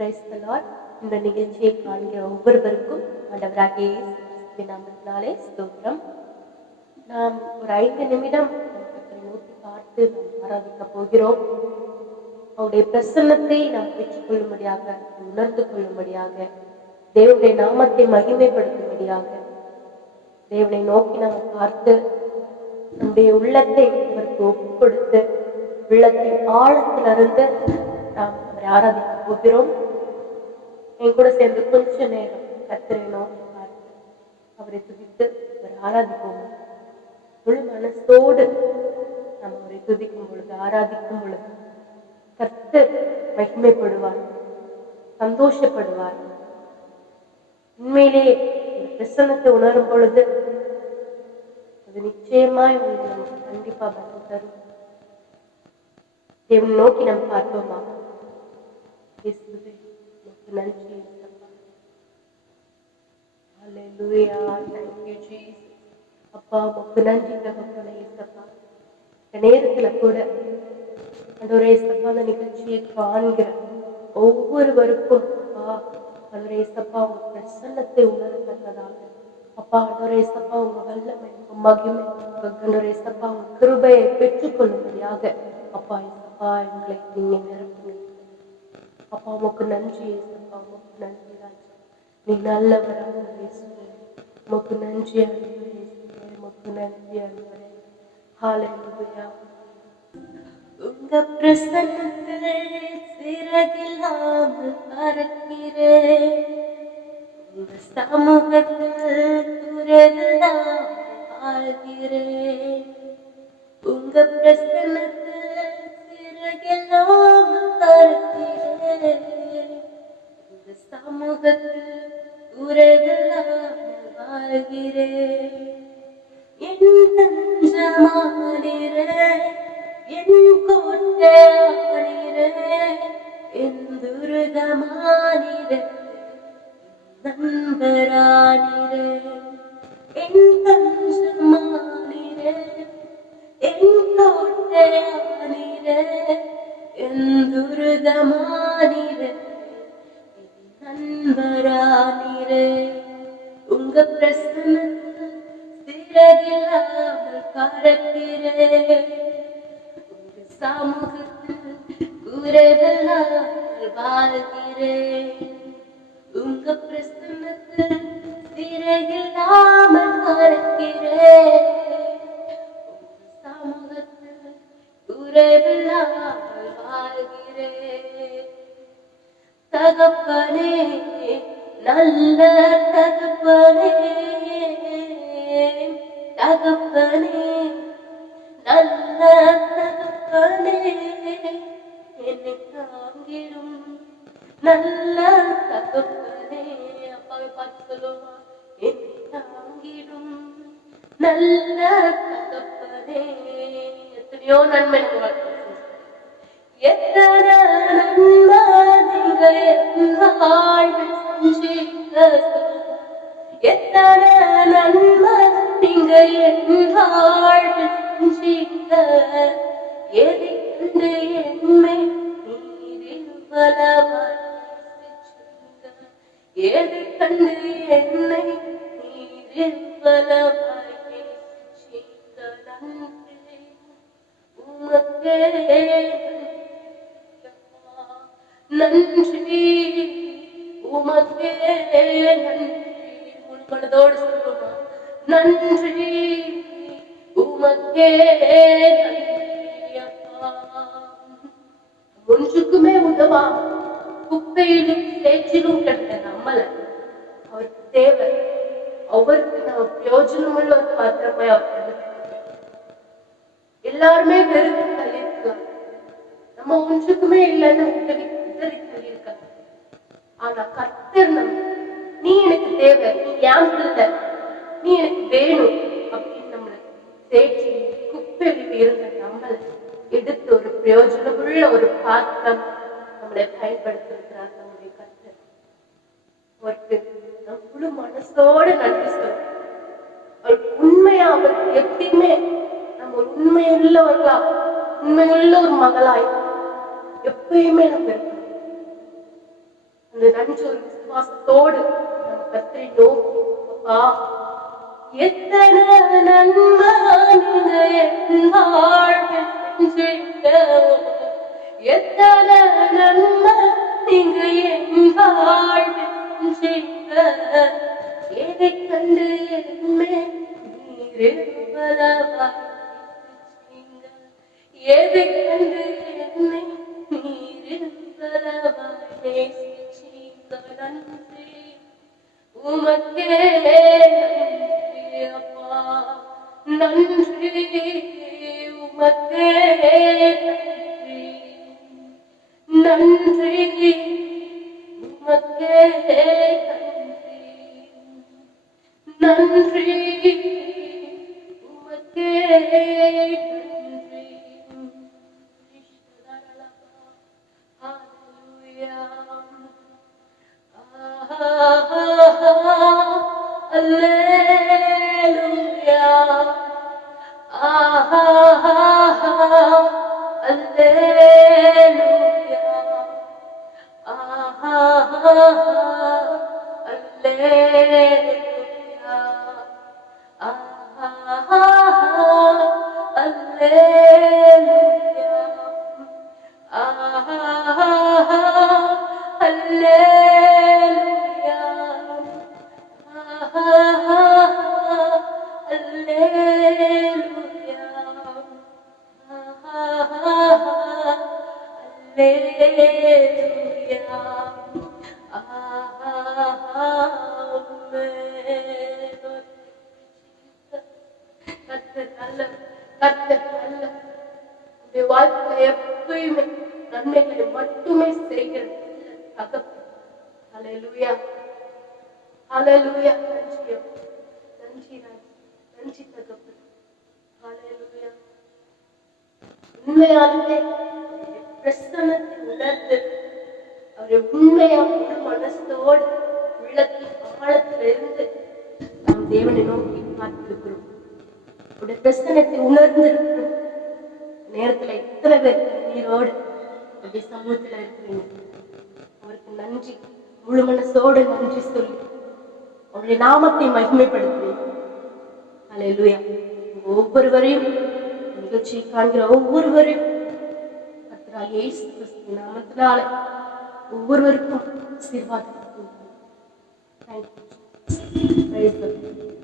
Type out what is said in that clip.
Praise the Lord. இந்த நிகழ்ச்சியை காண்கிற ஒவ்வொருவருக்கும் ஆண்டவராகிய இயேசு கிறிஸ்துவின் நாமத்தினாலே ஸ்தோத்திரம். நாம் ஒரு 5 நிமிடம் கர்த்தரை நோக்கி பார்த்து நாம் ஆராதிக்க போகிறோம். அவருடைய பிரசன்னத்தை நாம் பெற்றுக்கொள்ளும்படியாக, உணர்ந்து கொள்ளும்படியாக, தேவனுடைய நாமத்தை மகிமைப்படுத்தும்படியாக தேவனை நோக்கி நாம் பார்த்து நம்முடைய உள்ளத்தை அவருக்கு ஒப்பு கொடுத்து உள்ளத்தின் ஆழத்திலிருந்து நாம் அவரை ஆராதிக்க போகிறோம். என் கூட சேர்ந்து கொஞ்ச நேரம் கர்த்தரை நோக்கி பார்த்து அவரை துதித்து அவரை ஆராதிப்போம். முழு மனசோடு நாம் அவரை துதிக்கும் பொழுது, ஆராதிக்கும் பொழுது கர்த்தர் மகிமைப்படுவார், சந்தோஷப்படுவார். உண்மையிலேயே பிரசன்னத்தை உணரும் பொழுது அது நிச்சயமாய் உங்களுக்கு நமக்கு கண்டிப்பா பலன் தரும். தேவனை நோக்கி நாம் பார்ப்போமா? நன்றி. ஹல்லேலூயா. Thank you Jesus. அப்பா உமக்கு நன்றி தகப்பனே. இயேசப்பா இந்த நேரத்துல கூட ஆண்டவரே இயேசப்பா அந்த நிகழ்ச்சியை காண்கிற ஒவ்வொருவருக்கும் அப்பா ஆண்டவரே இயேசப்பா உங்க பிரசன்னத்தை உணரத்தக்கதாக அப்பா ஆண்டவரே இயேசப்பா உங்க வல்லமை, உங்க மகிமை, ஆண்டவரே இயேசப்பா உங்க கிருபையை பெற்றுக்கொள்ளும்படியாக அப்பா இயேசப்பா எங்களை நீங்க நிரப்புங்க. அப்பா உமக்கு நன்றி இயேசப்பா, உமக்கு நன்றி ராஜா. நீ நல்லவராக இயேசுவே. உமக்கு நன்றி ஆண்டவரே இயேசுவே, உமக்கு நன்றி ஆண்டவரே. ஹல்லேலூயா. உங்க பிரசன்னத்திலே சிறகில்லாமல் பறக்கிறேன், உங்க சமூகத்தில் துறவில்லாமல் வாழ்கிறேன். உங்க பிரசன்னத்தில் சிறகில்லாமல் பறக்கிறேன், உங்க சமூகத்தில் துறவில்லாமல் வாழ்கிறேன். என் தஞ்சமானீரே, என் கோட்டையானீரே, என் துர்கமானீரே, நண்பரானீரே. என் தஞ்சமானீரே, என் கோட்டையானீரே, என் துர்கமானீரே, நண்பரானீரே. உங்க பிரசன்னத்தில் சிறகில்லாமல் பறக்கிறேன், உங்க சமூகத்தில் குறைவில்லாமல் வாழ்கிறேன். உங்க பிரசன்னத்தில் சிறகில்லாமல் பறக்கிறேன், உங்க சமூகத்தில் குறைவில்லாமல் வாழ்கிறேன். தகப்பனே, நல்ல தகப்பனே, தகப்பனே, நல்ல தகப்பனே, என்னை தாங்கிடும் நல்ல தகப்பனே. அப்பாவை பார்த்து சொல்லுவா, என்னை தாங்கிடும் நல்ல தகப்பனே. எத்தனையோ நன்மை எத்தனை நன்மை நீங்க என் வாழ்வில் செஞ்சீங்க. எத்தனை நன்மை நீங்க என் வாழ்வில் செஞ்சீங்க. எதை கண்டு என்னை நீரில் பலவாய் நேசிச்சீங்க. எதை கண்டு என்னை நீரில் பலவாய் நேசிச்சீங்க. நன்றி உமக்கே, நன்றி உமக்கே, நன்றி. உங்களதோடு சொல்லுமா, நன்றி உமக்கே, நன்றி அப்பா. ஒன்றுக்குமே உதவா குப்பையிலும் சேற்றிலும் கிடந்த நம்மள அவருக்கு தேவை. அவருக்கு நம்ம பிரயோஜனம் உள்ள ஒரு பாத்திரமாய் அவர் எல்லாருமே வெறுத்து தள்ளிருக்கலாம். நம்ம ஒன்றுக்குமே இல்லைன்னு உதவி தள்ளியிருக்காங்க. ஆனா கர்த்தர் நம்ம, நீ எனக்கு தேவை, நீ ஏன் இல்லை, நீ எனக்கு வேணும் அப்படின்னு நம்மளை சேற்றி குப்பையில் இருந்த நம்மளை எடுத்து ஒரு பிரயோஜனமுள்ள ஒரு பாத்திரம் நம்மளை பயன்படுத்திருக்கிறார் நம்முடைய கர்த்தர். அவருக்கு நம் முழு மனசோடு நன்றி சொல்றோம். அவருக்கு உண்மையா, அவருக்கு எப்பயுமே நம்ம உண்மையுள்ளவர்களா, உண்மையுள்ள ஒரு மகளாய் எப்பயுமே நம்ம இருக்கணும். நன்றி ஒரு விசுவாசத்தோடு நம்ம கர்த்தரை நோக்கி, அப்பா எத்தனை நன்மை நீங்க என் வாழ்வில் செஞ்சீங்க, எத்தனை நன்மை நீங்க என் வாழ்வில் செஞ்சீங்க, எதை கண்டு என்மே நீர் பலவாயிங்க, எதை கண்டு என்னை நீர் பலவாய் நேசிச்சீங்க. நன்றி உமக்கே நன்றி அப்பா, நன்றி உமக்கே நன்றி, நன்றி உமக்கே நன்றி, நன்றி உமக்கே நன்றி. Hallelujah. வாழ்க்கையில எப்பயுமே நன்மைகளை மட்டுமே செய்கிற தகப்பன். ஹல்லேலூயா, ஹல்லேலூயா. நன்றி, நன்றி ராஜா, நன்றி தகப்பன். ஹல்லேலூயா. உண்மையாலுமே பிரசன்னத்தை உணர்ந்து அவரை உண்மையா ஒரு மனசோடு உள்ளத்தின் ஆழத்திலிருந்து நாம் தேவனை நோக்கி பார்த்திருக்கிறோம். அவருடைய பிரசன்னத்தை உணர்ந்து இருக்கிறோம். நேரத்துல எத்தனை பேர் நீரோடு அப்படி சமூகத்துல இருக்கிறீங்க. அவருக்கு நன்றி, முழு மனசோடு நன்றி சொல்லி அவருடைய நாமத்தை மகிமைப்படுத்துவீங்க. ஹல்லேலூயா. ஒவ்வொருவரையும் நிகழ்ச்சியை காண்கிற ஒவ்வொருவரையும் கர்த்தராகிய இயேசு கிறிஸ்து நாமத்தினால ஒவ்வொருவருக்கும் ஆசீர்வாதம். Thank you. Praise the Lord.